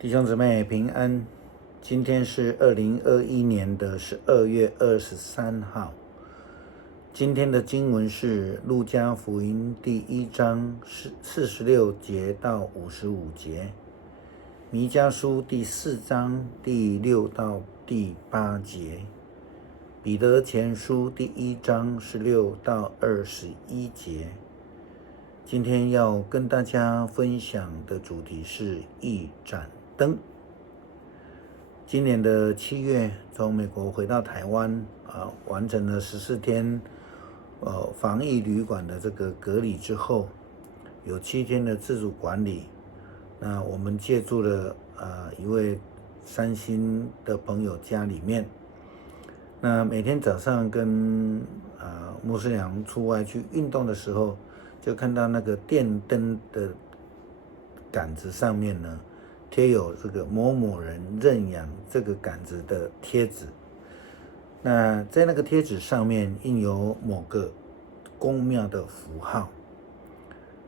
弟兄姊妹平安，今天是2021年的12月23号。今天的经文是路加福音第1章46节到55节，弥迦书第4章第6到第8节，彼得前书第1章16到21节。今天要跟大家分享的主题是一盏灯。今年的7月从美国回到台湾，完成了14天防疫旅馆的这个隔离之后，有7天的自主管理。那我们借住了一位3星的朋友家里面。那每天早上跟牧师娘出外去运动的时候，就看到那个电灯的杆子上面呢，贴有这个某某人认养这个杆子的贴纸。那在那个贴纸上面印有某个宫庙的符号。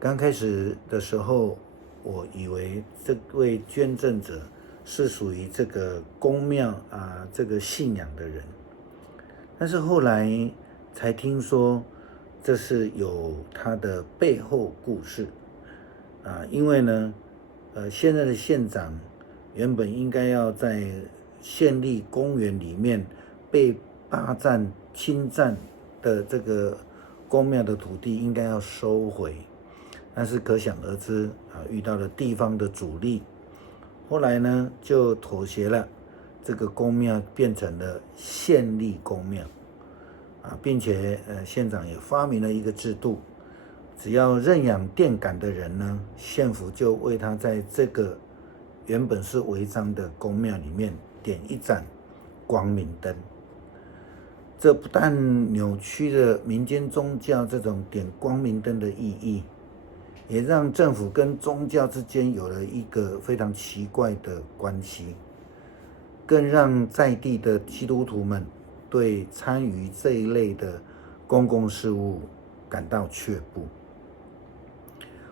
刚开始的时候，我以为这位捐赠者是属于这个宫庙这个信仰的人，但是后来才听说这是有他的背后故事因为呢现在的县长原本应该要在县立公园里面被霸占侵占的这个公庙的土地应该要收回，但是可想而知遇到了地方的阻力，后来呢就妥协了，这个公庙变成了县立公庙并且县长也发明了一个制度，只要认养电杆的人呢，县府就为他在这个原本是违章的公庙里面点一盏光明灯。这不但扭曲了民间宗教这种点光明灯的意义，也让政府跟宗教之间有了一个非常奇怪的关系，更让在地的基督徒们对参与这一类的公共事务感到却步。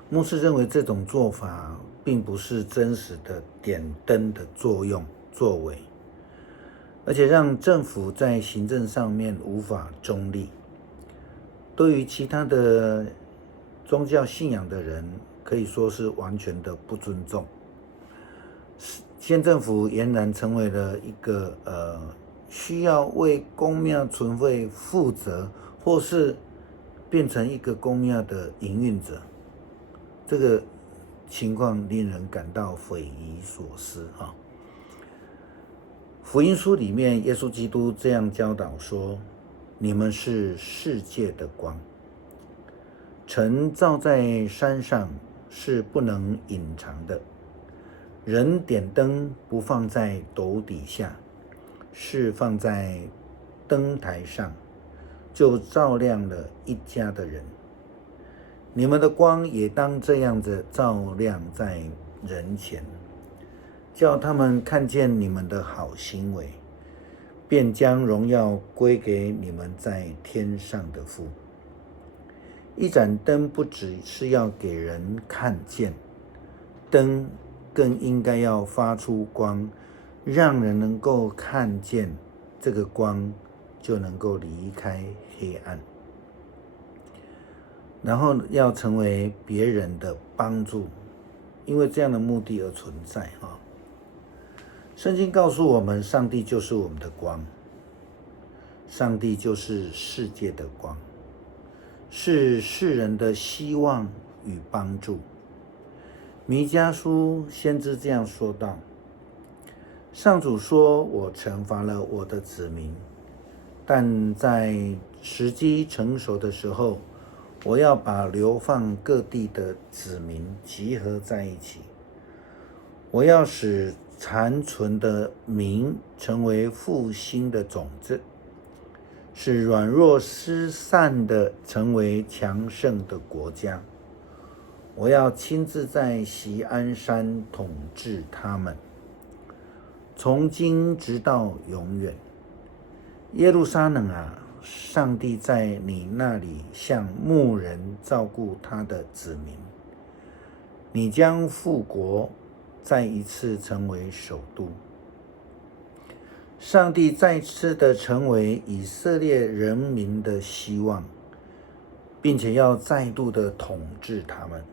牧师认为这种做法并不是真实的点灯的作为，而且让政府在行政上面无法中立，对于其他的宗教信仰的人可以说是完全的不尊重。县政府俨然成为了一个需要为公庙存废负责，或是变成一个公庙的营运者，这个情况令人感到匪夷所思福音书里面，耶稣基督这样教导说：你们是世界的光，城造在山上是不能隐藏的。人点灯不放在斗底下，是放在灯台上，就照亮了一家的人。你们的光也当这样子照亮在人前，叫他们看见你们的好行为，便将荣耀归给你们在天上的父。一盏灯不只是要给人看见，灯更应该要发出光，让人能够看见这个光，就能够离开黑暗，然后要成为别人的帮助，因为这样的目的而存在圣经告诉我们，上帝就是我们的光，上帝就是世界的光，是世人的希望与帮助。弥迦书先知这样说道：上主说，我惩罚了我的子民，但在时机成熟的时候，我要把流放各地的子民集合在一起，我要使残存的民成为复兴的种子，使软弱失散的成为强盛的国家。我要亲自在锡安山统治他们，从今直到永远。耶路撒冷上帝在你那里像牧人照顾他的子民，你将复国，再一次成为首都。上帝再次的成为以色列人民的希望，并且要再度的统治他们，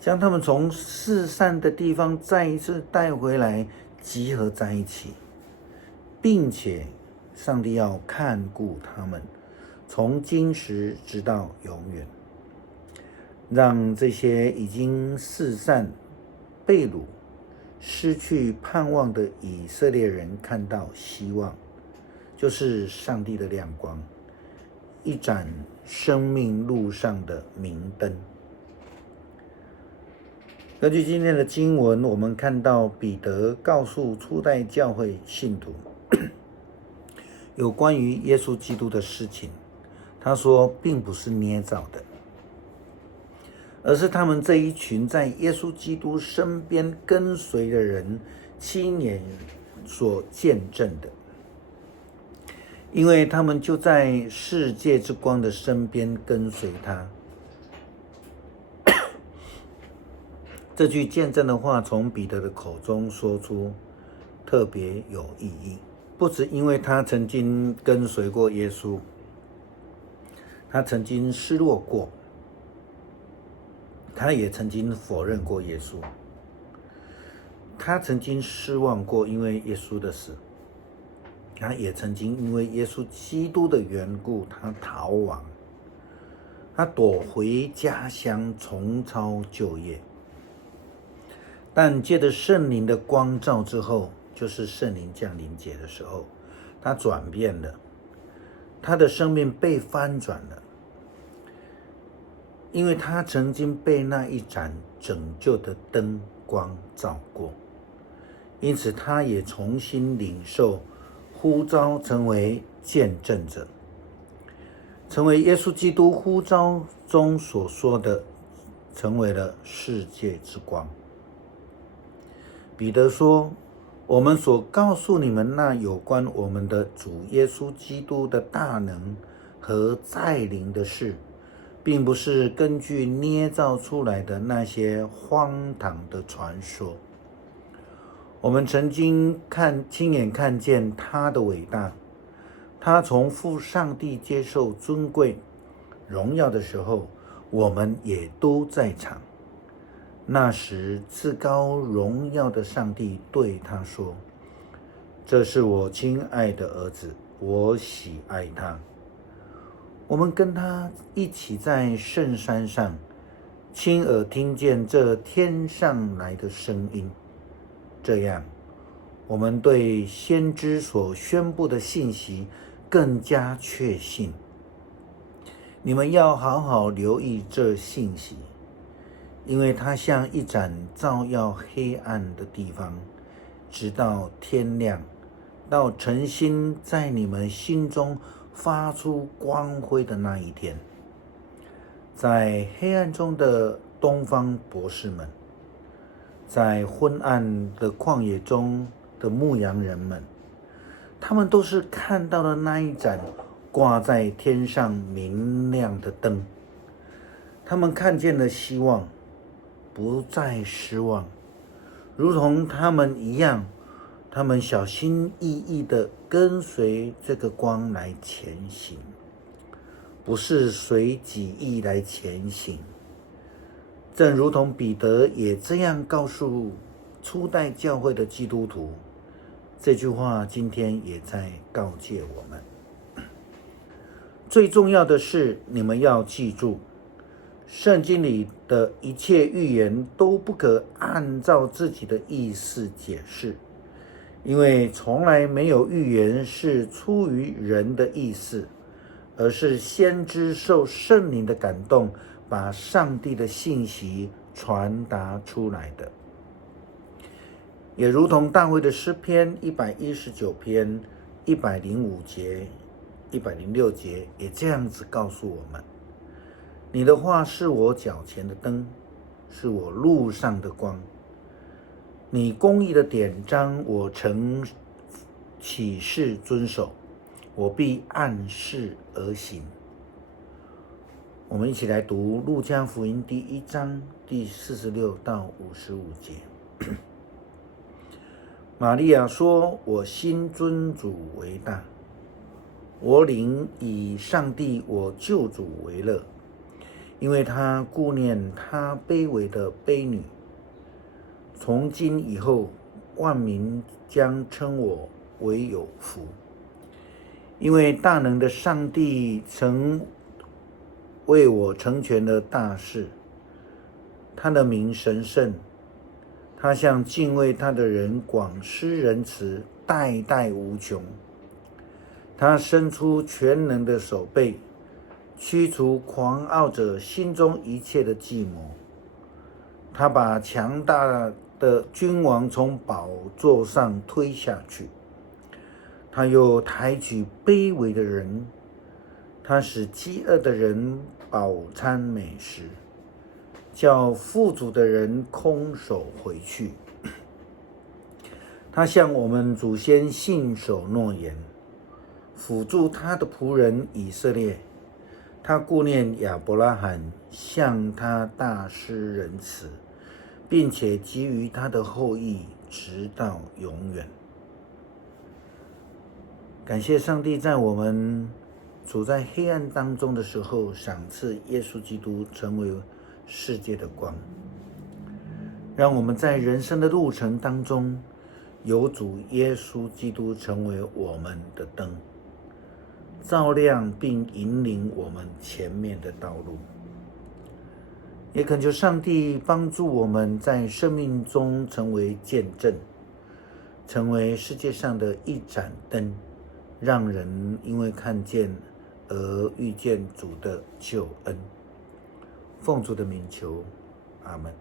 将他们从四散的地方再一次带回来，集合在一起，并且上帝要看顾他们，从今时直到永远，让这些已经四散、被掳、失去盼望的以色列人看到希望，就是上帝的亮光，一盏生命路上的明灯。根据今天的经文，我们看到彼得告诉初代教会信徒有关于耶稣基督的事情。他说并不是捏造的，而是他们这一群在耶稣基督身边跟随的人亲眼所见证的，因为他们就在世界之光的身边跟随他。这句见证的话从彼得的口中说出，特别有意义。不只因为他曾经跟随过耶稣，他曾经失落过，他也曾经否认过耶稣，他曾经失望过因为耶稣的死，他也曾经因为耶稣基督的缘故，他逃亡，他躲回家乡重操旧业。但借着圣灵的光照之后，就是圣灵降临节的时候，他转变了，他的生命被翻转了，因为他曾经被那一盏拯救的灯光照过，因此他也重新领受呼召，成为见证者，成为耶稣基督呼召中所说的，成为了世界之光。彼得说，我们所告诉你们那有关我们的主耶稣基督的大能和再临的事，并不是根据捏造出来的那些荒唐的传说。我们曾经亲眼看见他的伟大，他从父上帝接受尊贵荣耀的时候，我们也都在场。那时至高荣耀的上帝对他说，这是我亲爱的儿子，我喜爱他。我们跟他一起在圣山上亲耳听见这天上来的声音，这样我们对先知所宣布的信息更加确信。你们要好好留意这信息，因为它像一盏照耀黑暗的地方，直到天亮，到晨星在你们心中发出光辉的那一天。在黑暗中的东方博士们，在昏暗的旷野中的牧羊人们，他们都是看到了那一盏挂在天上明亮的灯，他们看见了希望，不再失望，如同他们一样，他们小心翼翼地跟随这个光来前行，不是随己意来前行。正如同彼得也这样告诉初代教会的基督徒，这句话今天也在告诫我们。最重要的是，你们要记住，圣经里的一切预言都不可按照自己的意思解释，因为从来没有预言是出于人的意思，而是先知受圣灵的感动，把上帝的信息传达出来的。也如同大卫的诗篇119篇105节、106节也这样子告诉我们，你的话是我脚前的灯，是我路上的光。你公义的典章，我曾起誓遵守，我必按事而行。我们一起来读路加福音第1章第46到55节。玛利亚说：“我心尊主为大，我灵以上帝我救主为乐，因为他顾念他卑微的婢女。从今以后，万民将称我为有福，因为大能的上帝曾为我成全了大事。他的名神圣，他向敬畏他的人广施仁慈，代代无穷。他伸出全能的手背，驱除狂傲者心中一切的计谋。他把强大的君王从宝座上推下去，他又抬举卑微的人，他使饥饿的人饱餐美食，叫富足的人空手回去。他向我们祖先信守诺言，辅助他的仆人以色列。他顾念亚伯拉罕，向他大施仁慈，并且给予他的后裔直到永远。感谢上帝，在我们处在黑暗当中的时候，赏赐耶稣基督成为世界的光，让我们在人生的路程当中，有主耶稣基督成为我们的灯，照亮并引领我们前面的道路。也恳求上帝帮助我们在生命中成为见证，成为世界上的一盏灯，让人因为看见而遇见主的救恩。奉主的名求，阿们。